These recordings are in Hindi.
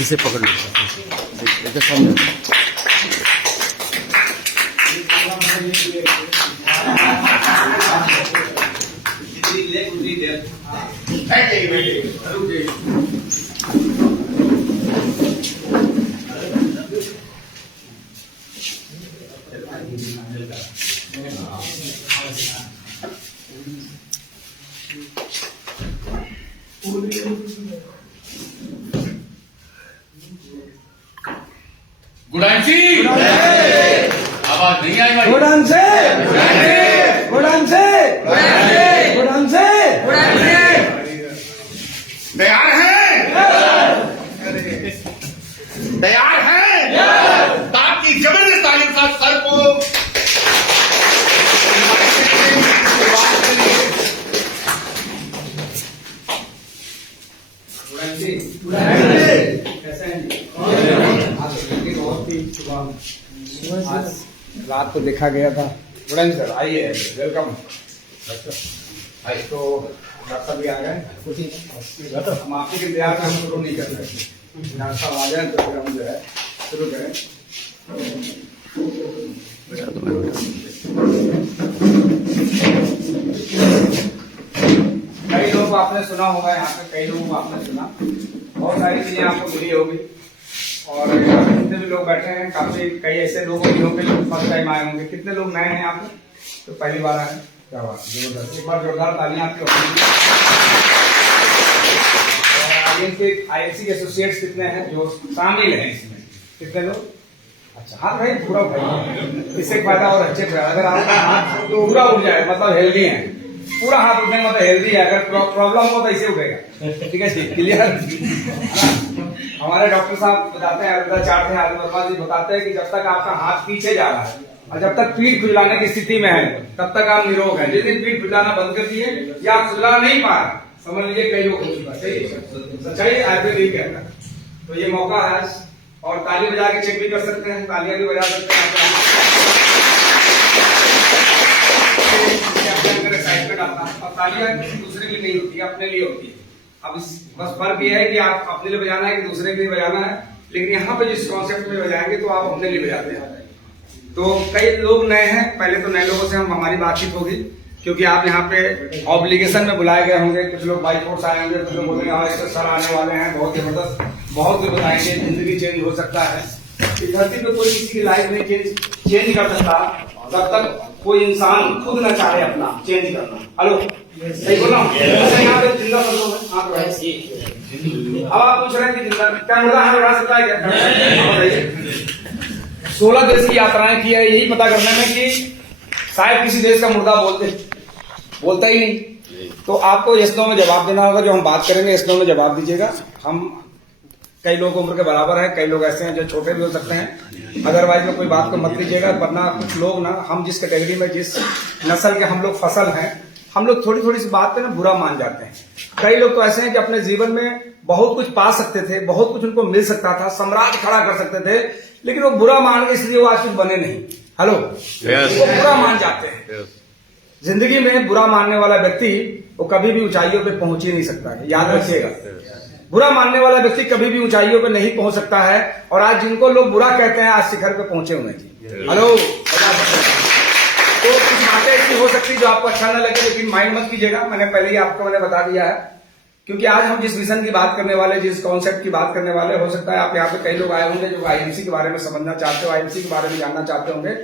इसे पकड़ लो इधर सामने। गुडांशी आवाज नहीं आई भाई। गुडान से गुडान से गुडान से तैयार है तैयार है ताकि जबरदस्त तालीम साथ सर को आज रात को देखा गया था। गुडान सर आइए, वेलकम। आज तो डॉक्टर भी आ गए, हम आपके इंतजार में हम शुरू नहीं कर सकते। डॉक्टर साहब आ जाए तो फिर हम जो है शुरू करें। कई लोग आपने सुना होगा, यहाँ पे कई लोगों को आपने सुना, बहुत सारी चीजें आपको मिली होगी। और जितने भी लोग बैठे हैं, काफी कई ऐसे लोग होंगे जो फर्स्ट टाइम आए होंगे। कितने लोग नए हैं यहाँ पे, तो पहली बार आए? क्या बात, जबरदस्त। एक बार जोरदार तालियां आपकी होंगी। आईएमसी के एसोसिएट्स कितने हैं जो शामिल हैं इसमें? कितने लोग? अच्छा, हाथ भाई पूरा भाई, इससे फायदा और अच्छे से। अगर आपका हाथ तो पूरा उठ जाए मतलब हेल्दी है, पूरा हाथ उठने मतलब हेल्दी है। अगर प्रॉब्लम हो तो ऐसे उठेगा। ठीक है जी, क्लियर? हमारे डॉक्टर साहब बताते हैं, चार्ट है वर्मा जी बताते हैं कि जब तक आपका हाथ पीछे जा रहा है और जब तक पीठ खुजलाने की स्थिति में है तब तक आप निरोग हैं। जिस दिन पीठ खुजलाना बंद कर दिए या आप खुजला नहीं पा रहे, समझ लीजिए कई लोग हो चुका। सही सच्चाई ऐसे नहीं कहता। तो ये मौका है और ताली बजा के चेक भी कर सकते हैं, तालियां भी बजा सकते हैं। एक्साइटमेंट आता है और तालियां दूसरे के लिए नहीं होती, अपने लिए होती है। अब बस फर्क यह है कि आप अपने लिए बजाना है कि दूसरे के लिए बजाना है। लेकिन यहाँ पे जिस कॉन्सेप्ट में बजाएंगे तो आप अपने लिए बजाते हैं। तो कई लोग नए हैं, पहले तो नए लोगों से हमारी बातचीत होगी क्योंकि आप यहाँ पे ऑब्लिगेशन में बुलाए गए होंगे। कुछ लोग बाई फोर्स आए होंगे, कुछ लोग बोलेंगे हाँ इससे सर आने वाले हैं, बहुत जबरदस्त, बहुत कुछ बताएंगे, जिंदगी चेंज हो सकता है। इस धरती पे कोई किसी की लाइफ नहीं चेंज कर सकता जब तक कोई इंसान खुद न चाहे अपना चेंज करना। हेलो, सही बोला? यहाँ पे जिंदा बंदो है। अब आप पूछ रहे हैं कि जिंदा क्या मुर्दा हमें उड़ा सकता है क्या? 16 देश की यात्राएं की है यही पता करने में कि शायद किसी देश का मुर्दा बोलता ही नहीं। तो आपको यस नो में जवाब देना होगा। जो हम बात करेंगे यस नो में जवाब दीजिएगा। हम कई लोग उम्र के बराबर हैं, कई लोग ऐसे हैं जो छोटे भी हो सकते हैं। अदरवाइज में कोई बात को मत लीजिएगा, वरना कुछ लोग ना, हम जिस कैटेगरी में जिस नस्ल के हम लोग फसल हैं, हम लोग थोड़ी थोड़ी सी बात पे ना बुरा मान जाते हैं। कई लोग तो ऐसे हैं कि अपने जीवन में बहुत कुछ पा सकते थे, बहुत कुछ उनको मिल सकता था, सम्राट खड़ा कर सकते थे, लेकिन वो बुरा मान गए, इसलिए वो आज कुछ बने नहीं। हेलो, वो बुरा मान जाते हैं। जिंदगी में बुरा मानने वाला व्यक्ति वो कभी भी ऊंचाइयों पे पहुंच ही नहीं सकता है, याद रखिएगा। बुरा मानने वाला व्यक्ति कभी भी ऊंचाइयों पे नहीं पहुंच सकता है। और आज जिनको लोग बुरा कहते हैं आज शिखर पे पहुंचे हुए हैं। हेलो, तो कुछ बातें ऐसी हो सकती जो आपको अच्छा न लगे, लेकिन माइंड मत कीजिएगा। मैंने पहले ही आपको बता दिया है, क्योंकि आज हम जिस विजन की बात करने वाले, जिस कॉन्सेप्ट की बात करने वाले, हो सकता है आप यहाँ पे कई लोग आए होंगे जो आईएमसी के बारे में समझना चाहते हो, आईएमसी के बारे में जानना चाहते होंगे।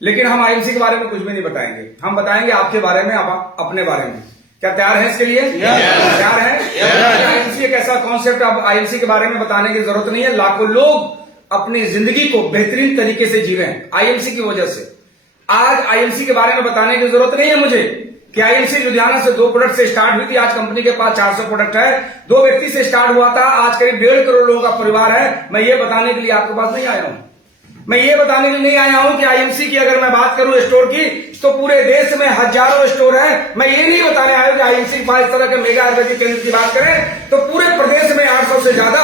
लेकिन हम आईएमसी के बारे में कुछ भी नहीं बताएंगे। हम बताएंगे आपके बारे में, आप अपने बारे में। क्या तैयार है इसके लिए? तैयार है? आईएमसी एक ऐसा कॉन्सेप्ट, अब आईएमसी के बारे में बताने की जरूरत नहीं है। लाखों लोग अपनी जिंदगी को बेहतरीन तरीके से जी रहे हैं आईएमसी की वजह से। आज आईएमसी के बारे में बताने की जरूरत नहीं है मुझे कि आईएमसी लुधियाना से 2 प्रोडक्ट से स्टार्ट हुई थी, आज कंपनी के पास 400 प्रोडक्ट है। 2 व्यक्ति से स्टार्ट हुआ था, आज करीब 1.5 करोड़ लोगों का परिवार है। मैं ये बताने के लिए आपके पास नहीं आया हूं। मैं ये बताने के लिए नहीं आया हूं कि आईएमसी की अगर मैं बात करूं स्टोर की, तो पूरे देश में हजारों स्टोर है। मैं ये नहीं बताने आया हूं कि आईएमसी के पास इस तरह के मेगा आयुर्वेदिक केंद्र की बात करें तो पूरे प्रदेश में 800 से ज्यादा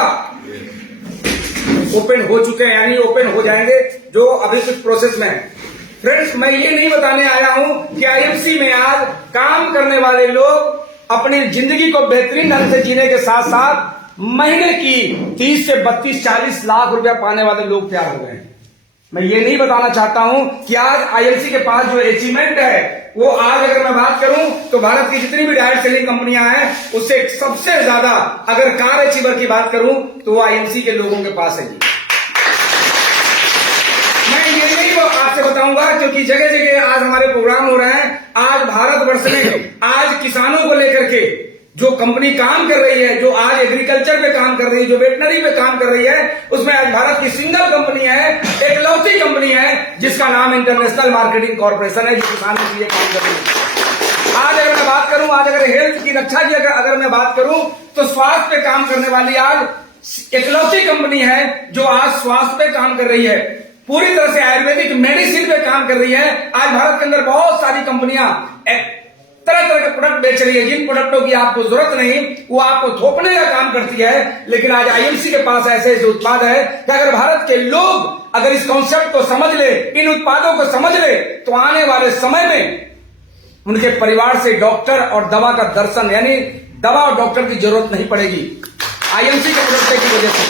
ओपन हो चुके हैं, यानी ओपन हो जाएंगे, जो अभी कुछ प्रोसेस में है। फ्रेंड्स, मैं ये नहीं बताने आया हूं कि आईएमसी में आज काम करने वाले लोग अपनी जिंदगी को बेहतरीन ढंग से जीने के साथ साथ महीने की 30 से 32 40 लाख रुपया पाने वाले लोग तैयार हो गए हैं। मैं ये नहीं बताना चाहता हूं कि आज आईएलसी के पास जो अचीवमेंट है वो आज अगर मैं बात करूं तो भारत की जितनी भी डायरेक्ट सेलिंग कंपनियां हैं उससे सबसे ज्यादा अगर कार अचीवर की बात करूं तो वो आईएलसी के लोगों के पास है जी। मैं ये नहीं आपसे बताऊंगा क्योंकि जगह जगह आज हमारे प्रोग्राम हो रहे हैं। आज भारतवर्ष में आज किसानों को लेकर के जो कंपनी काम कर रही है, जो आज एग्रीकल्चर पे काम कर रही है, जो वेटनरी पे काम कर रही है, उसमें आज भारत की सिंगल कंपनी है, एकलौती कंपनी है जिसका नाम इंटरनेशनल मार्केटिंग कॉर्पोरेशन है, जो किसानों के लिए काम कर रही है। आज अगर मैं बात करूं, आज अगर हेल्थ की रक्षा की अगर मैं बात करूं तो स्वास्थ्य पे काम करने वाली आज एकलौती कंपनी है जो आज स्वास्थ्य पे काम कर रही है, पूरी तरह से आयुर्वेदिक मेडिसिन पे काम कर रही है। आज भारत के अंदर बहुत सारी कंपनियां तरह तरह के प्रोडक्ट बेच रही है, जिन प्रोडक्टों की आपको जरूरत नहीं वो आपको थोपने का काम करती है। लेकिन आज आईएलसी के पास ऐसे ऐसे उत्पाद है कि अगर भारत के लोग अगर इस कॉन्सेप्ट को समझ ले, इन उत्पादों को समझ ले, तो आने वाले समय में उनके परिवार से डॉक्टर और दवा का दर्शन यानी दवा और डॉक्टर की जरूरत नहीं पड़ेगी आईएलसी के प्रोडक्ट की वजह से।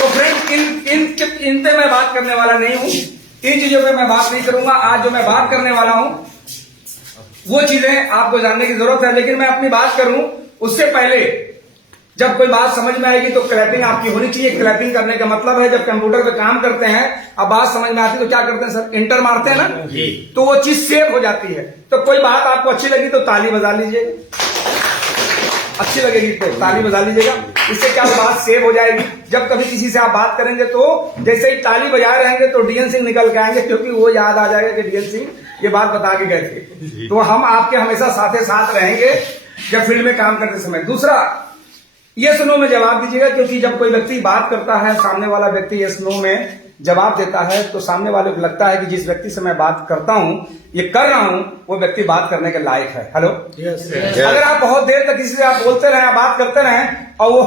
तो फ्रेंड इन पे मैं बात करने वाला नहीं हूं, इन चीजों पे मैं बात नहीं करूंगा। आज जो मैं बात करने वाला हूं वो चीजें आपको जानने की जरूरत है। लेकिन मैं अपनी बात करूं उससे पहले जब कोई बात समझ में आएगी तो क्लैपिंग आपकी होनी चाहिए। क्लैपिंग करने का मतलब है जब कंप्यूटर पे काम करते हैं अब बात समझ में आती है तो क्या करते हैं सर, इंटर मारते हैं ना, तो वो चीज सेव हो जाती है। तो कोई बात आपको अच्छी लगी तो ताली बजा लीजिएगा, अच्छी लगेगी तो ताली बजा लीजिएगा, इससे क्या बात सेव हो जाएगी। जब कभी किसी से आप बात करेंगे तो जैसे ही ताली बजाए रहेंगे तो डीएन सिंह निकल के आएंगे, क्योंकि वो याद आ जाएगा कि डीएन सिंह ये बात बता के गए थे। तो हम आपके हमेशा साथे साथ रहेंगे जब फील्ड में काम करते समय। दूसरा, यस नो में जवाब दीजिएगा, क्योंकि जब कोई व्यक्ति बात करता है सामने वाला व्यक्ति यस नो में जवाब देता है तो सामने वाले को लगता है कि जिस व्यक्ति से मैं बात करता हूं ये कर रहा हूं वो व्यक्ति बात करने के लायक है। हेलो, अगर आप बहुत देर तक किसी से आप बोलते रहे, बात करते रहे और वो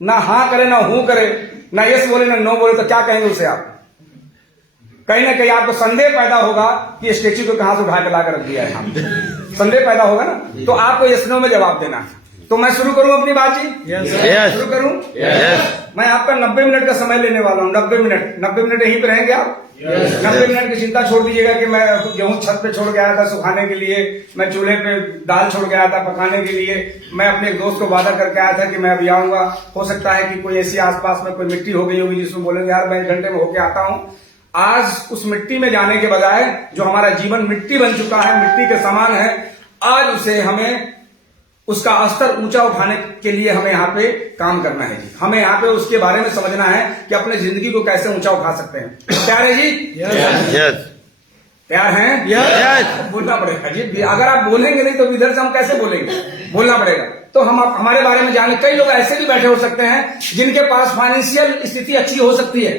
ना हाँ करे ना हूं करे, ना यस बोले ना नो बोले, तो क्या कहेंगे उसे आप? कहीं ना कहीं आपको संदेह पैदा होगा कि स्टेच्यू को कहां से उठा के लाकर रख दिया है, संदेह पैदा होगा ना। तो आपको यस नो में जवाब देना है। तो मैं शुरू करूं अपनी बात जी? शुरू करूं? मैं आपका 90 मिनट का समय लेने वाला हूं। 90 मिनट यहीं पे रहेंगे आप? 90 मिनट की चिंता छोड़ दीजिएगा कि मैं गेहूं छत पे छोड़ के आया था सुखाने के लिए, मैं चूल्हे पे दाल छोड़ के आया था पकाने के लिए, मैं अपने एक दोस्त को वादा करके आया था कि मैं अभी आऊंगा। हो सकता है कि कोई ऐसी आसपास में कोई मिट्टी हो गई होगी जिसको बोलेंगे यार मैं 1 घंटे में होके आता हूं। आज उस मिट्टी में जाने के बजाय जो हमारा जीवन मिट्टी बन चुका है, मिट्टी के समान है, आज उसे हमें उसका स्तर ऊंचा उठाने के लिए हमें यहाँ पे काम करना है जी। हमें यहाँ पे उसके बारे में समझना है कि अपने जिंदगी को कैसे ऊंचा उठा सकते हैं। तैयार है जी? तैयार हैं? बोलना पड़ेगा जी। अगर आप बोलेंगे नहीं तो इधर से हम कैसे बोलेंगे? बोलना पड़ेगा। तो हम हमारे बारे में जाने, कई लोग ऐसे भी बैठे हो सकते हैं जिनके पास फाइनेंशियल स्थिति अच्छी हो सकती है,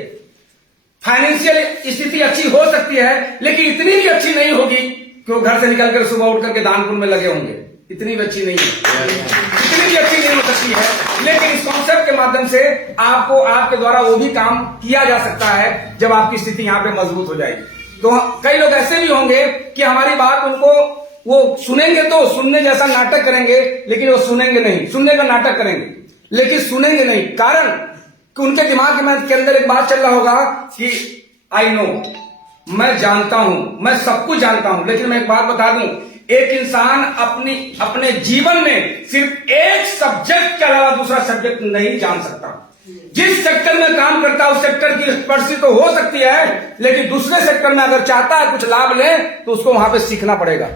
फाइनेंशियल स्थिति अच्छी हो सकती है लेकिन इतनी भी अच्छी नहीं होगी कि वो घर से निकलकर सुबह उठ करके दान पुण्य में लगे होंगे। इतनी भी अच्छी नहीं है, इतनी भी अच्छी नहीं हो सकती है। लेकिन इस कॉन्सेप्ट के माध्यम से आपको आपके द्वारा वो भी काम किया जा सकता है जब आपकी स्थिति यहाँ पे मजबूत हो जाएगी। तो कई लोग ऐसे भी होंगे कि हमारी बात उनको वो सुनेंगे तो सुनने जैसा नाटक करेंगे, लेकिन वो सुनेंगे नहीं, सुनने का नाटक करेंगे लेकिन सुनेंगे नहीं। कारण कि उनके दिमाग के अंदर एक बात चल रहा होगा कि आई नो, मैं जानता हूं, मैं सब कुछ जानता हूं। लेकिन मैं एक बात बता दूं, एक इंसान अपने जीवन में सिर्फ एक सब्जेक्ट के अलावा दूसरा सब्जेक्ट नहीं जान सकता। जिस सेक्टर में काम करता है उस सेक्टर की एक्सपर्टी तो हो सकती है, लेकिन दूसरे सेक्टर में अगर चाहता है कुछ लाभ ले तो उसको वहां पे सीखना पड़ेगा।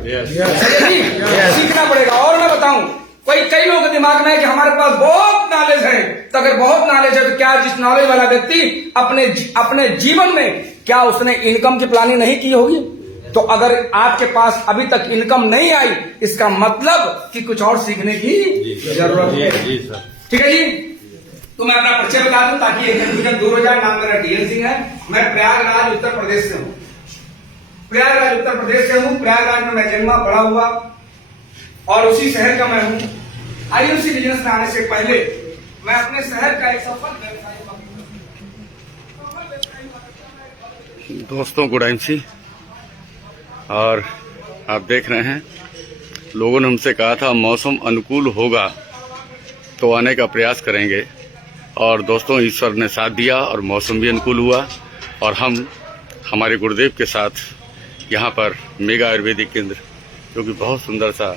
सीखना पड़ेगा। और मैं बताऊं, कई लोगों के दिमाग में है कि हमारे पास बहुत नॉलेज है। तो अगर बहुत नॉलेज है तो क्या जिस नॉलेज वाला व्यक्ति अपने जीवन में क्या उसने इनकम की प्लानिंग नहीं की होगी? तो अगर आपके पास अभी तक इनकम नहीं आई इसका मतलब कि कुछ और सीखने की जरूरत है। ठीक है जी? तो मैं अपना परिचय बता दूं ताकि एक कंफ्यूजन दूर हो जाए। नाम मेरा डीएन सिंह है, मैं प्रयागराज उत्तर प्रदेश से हूँ। प्रयागराज उत्तर प्रदेश से हूँ। प्रयागराज में मैं जन्मा बड़ा हुआ और उसी शहर का मैं हूँ। आईएलसी बिजनेस में आने से पहले मैं अपने शहर का एक सफल व्यवसायी। दोस्तों गुड इवनिंग। और आप देख रहे हैं लोगों ने हमसे कहा था मौसम अनुकूल होगा तो आने का प्रयास करेंगे, और दोस्तों ईश्वर ने साथ दिया और मौसम भी अनुकूल हुआ और हम हमारे गुरुदेव के साथ यहाँ पर मेगा आयुर्वेदिक केंद्र जो कि बहुत सुंदर सा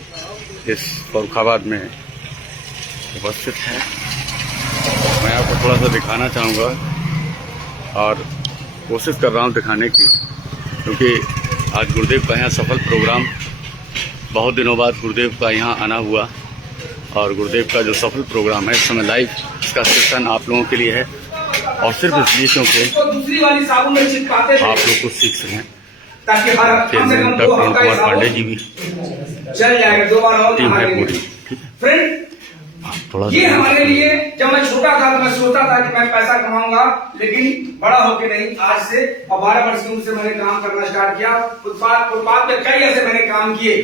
इस फर्रुखाबाद में उपस्थित है, मैं आपको थोड़ा सा दिखाना चाहूँगा और कोशिश कर रहा हूँ दिखाने की, क्योंकि आज गुरुदेव का यहाँ सफल प्रोग्राम, बहुत दिनों बाद गुरुदेव का यहाँ आना हुआ और गुरुदेव का जो सफल प्रोग्राम है इस समय लाइव इसका सेशन आप लोगों के लिए है और सिर्फ इसलिए क्योंकि दूसरी वाली साबुन में चिपकाते थे आप लोग कुछ सीख सकें। ताकि हर चेयरमैन डॉक्टर प्रेम कुमार पांडे जी भी चल जाएगा, दोबारा और टीम है नहाएंगे। पूरी, ठीक है। फ्रेंड थोड़ा ये हमारे लिए, जब मैं छोटा था तो मैं सोचता था कि मैं पैसा कमाऊंगा, लेकिन बड़ा होके नहीं, आज से और 12 वर्ष की उम्र से मैंने काम करना स्टार्ट किया। फुटपाथ पे कई ऐसे मैंने काम किए,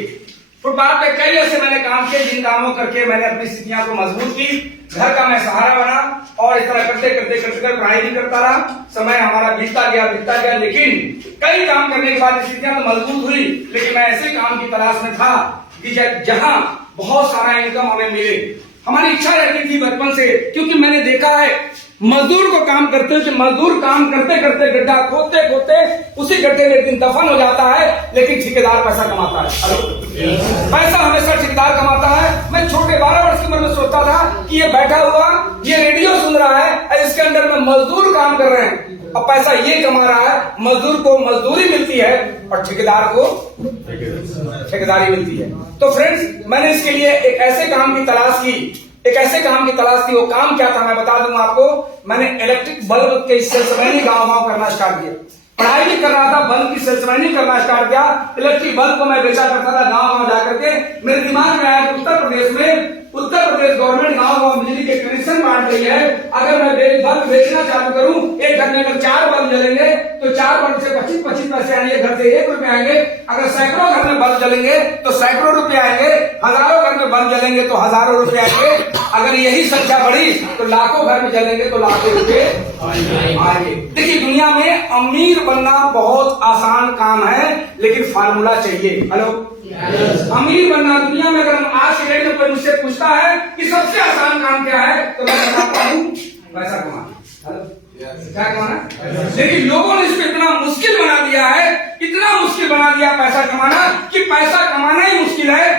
फुटपाथ पे कई ऐसे मैंने काम किए जिन कामों करके मैंने अपनी स्थितियां को मजबूत की, घर का मैं सहारा बना और इस तरह करते करते करते पढ़ाई भी करता रहा। समय हमारा बीतता गया, लेकिन कई काम करने के बाद स्थितियां तो मजबूत हुई, लेकिन मैं ऐसे काम की तलाश में था कि जहां बहुत सारा इनकम हमें मिले। हमारी इच्छा रहती थी बचपन से, क्योंकि मैंने देखा है मजदूर को काम करते हुए, मजदूर काम करते करते गड्ढा खोदते खोदते उसी गड्ढे में एक दिन दफन हो जाता है, लेकिन ठेकेदार पैसा कमाता है। पैसा हमेशा ठेकेदार कमाता है। मैं छोटे 12 वर्ष की उम्र में सोचता था कि ये बैठा हुआ ये रेडियो सुन रहा है, इसके अंदर में मजदूर काम कर रहे हैं और पैसा ये कमा रहा है। मजदूर को मजदूरी मिलती है और ठेकेदार को ठेकेदारी मिलती है। तो फ्रेंड्स, मैंने इसके लिए एक ऐसे काम की तलाश की, वो काम क्या था मैं बता दूंगा आपको। मैंने इलेक्ट्रिक बल्ब के सेल्समैनी गांव करना स्टार्ट किया। पढ़ाई भी कर रहा था, बल्ब की सेल्समैनी करना स्टार्ट किया। इलेक्ट्रिक बल्ब को मैं बेचा करता था गांव जाकर के। मेरे दिमाग में आया कि उत्तर प्रदेश गवर्नमेंट गांव बिजली के कनेक्शन बांट रही है, अगर मैं बल्ब बेचना चालू करूं, एक घर में अगर 4 बल्ब जलेंगे तो 4 बल्ब से 25 पैसे आएंगे, घर से 1 रुपये आएंगे। अगर सैकड़ों घर में बल्ब जलेंगे तो सैकड़ों रुपए आएंगे, हजारों घर में बल्ब जलेंगे तो हजारों रुपए आएंगे। अगर यही संख्या बढ़ी तो लाखों घर में जलेंगे तो लाखों रुपए आएंगे। देखिए, दुनिया में अमीर बनना बहुत आसान काम है, लेकिन फार्मूला चाहिए। हेलो, अमीर बनना दुनिया में, अगर हम आज के डेट में कोई मुझसे पूछता है कि सबसे आसान काम क्या है, तो मैं बताता हूँ पैसा कमाना। क्या कमाना? लेकिन लोगों ने इसको इतना मुश्किल बना दिया है, इतना मुश्किल बना दिया पैसा कमाना, कि पैसा कमाना ही मुश्किल है।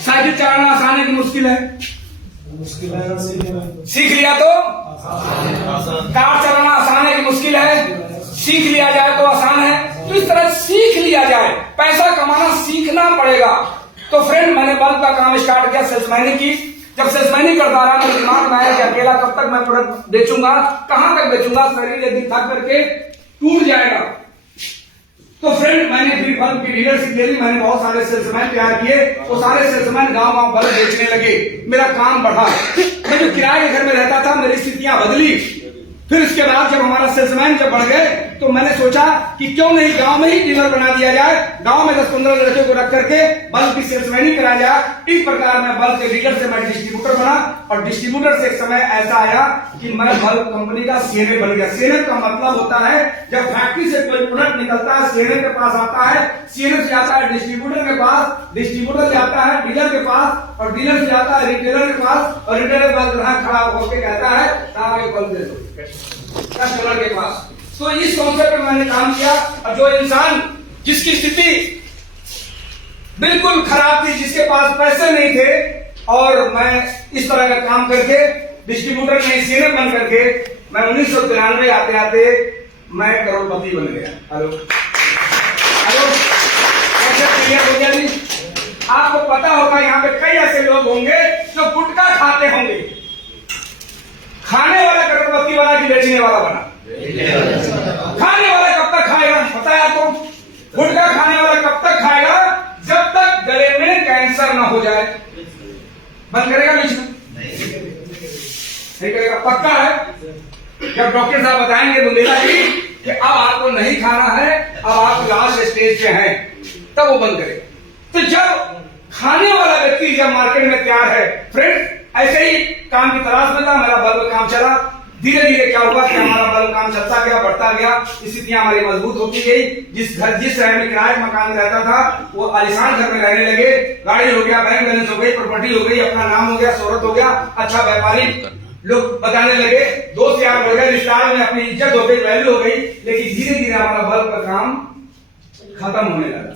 साइकिल चलाना आसान है कि मुश्किल है? सीख लिया तो कार चलाना आसान है कि मुश्किल है? सीख लिया जाए तो आसान है। तो इस तरह सीख लिया जाए, पैसा कमाना सीखना पड़ेगा। तो फ्रेंड, मैंने बल्ब का काम स्टार्ट किया, सेल्समैनी की। जब सेल्समैनी करता रहा, मेरे दिमाग में आया कि अकेला कब तक मैं प्रोडक्ट बेचूंगा, कहां तक बेचूंगा, शरीर एक दिन थक करके टूट जाएगा। तो फ्रेंड, मैंने फिर बल्ब की डीलरशिप ले ली। मैंने बहुत सारे सेल्समैन तैयार किए, वो सारे सेल्समैन गांव बल्ब बेचने लगे। मेरा काम बढ़ा। मैं जो किराए के घर में रहता था, मेरी स्थितियां बदली। फिर इसके बाद जब हमारा सेल्समैन जब बढ़ गए, तो मैंने सोचा कि क्यों नहीं गांव में ही डीलर बना दिया जाए, गांव में 10-15 लड़कों को रख करके बल्ब की सेल्समैनी कराया जाए। इस प्रकार मैं बल्ब के डीलर से मैं डिस्ट्रीब्यूटर बना, और डिस्ट्रीब्यूटर से एक समय ऐसा आया कि मैं बल्ब कंपनी का सीएनए बन गया। सीएनए का मतलब होता है, जब फैक्ट्री से कोई प्रोडक्ट निकलता है, सीएनए के पास आता है, सीएनए से आता है डिस्ट्रीब्यूटर के पास, डिस्ट्रीब्यूटर से आता है डीलर के पास, और डीलर से आता है रिटेलर के पास, और रिटेलर के पास ग्राहक खड़ा होकर कहता है साहब ये बल्ब दे दो कस्टमर के पास। तो इस कॉन्सेप्ट में मैंने काम किया। और जो इंसान जिसकी स्थिति बिल्कुल खराब थी, जिसके पास पैसे नहीं थे, और मैं इस तरह का काम करके डिस्ट्रीब्यूटर में सीएनए बन करके मैं 1993 आते आते मैं करोड़पति बन गया। हेलो, कैसे क्लियर हो गया जी? आपको पता होगा यहाँ पे कई ऐसे लोग होंगे जो गुटखा खाते होंगे, खाने वाला करोड़पति वाला कि बेचने वाला बना? खाने वाला कब तक खाएगा पता है आपको? गुटखा खाने वाला कब तक खाएगा? जब तक गले में कैंसर ना हो जाए। बंद करेगा बीच में? नहीं करेगा, पक्का है। जब डॉक्टर साहब बताएंगे बुंदेला जी कि अब आपको नहीं खाना है, अब आप लास्ट स्टेज पे हैं, तब वो बंद करेगा। तो जब खाने वाला व्यक्ति जब मार्केट में तैयार है, फ्रेंड, ऐसे ही काम की तलाश में था। मेरा बल्ब काम चला, धीरे धीरे क्या हुआ कि हमारा बल्ब काम चलता गया, बढ़ता गया, स्थितियां हमारी मजबूत होती गई। जिस शहर में किराए मकान में रहता था, वो आलिशान घर में रहने लगे। गाड़ी हो गया, बैंक बैलेंस हो गई, प्रॉपर्टी हो गई, अपना नाम हो गया, शोहरत हो गया, अच्छा व्यापारी लोग बताने लगे, दोस्त यार बढ़ गए, रिश्तेदार में अपनी इज्जत हो गई, वैल्यू हो गई, लेकिन धीरे धीरे हमारा बल्ब का काम खत्म होने लगा।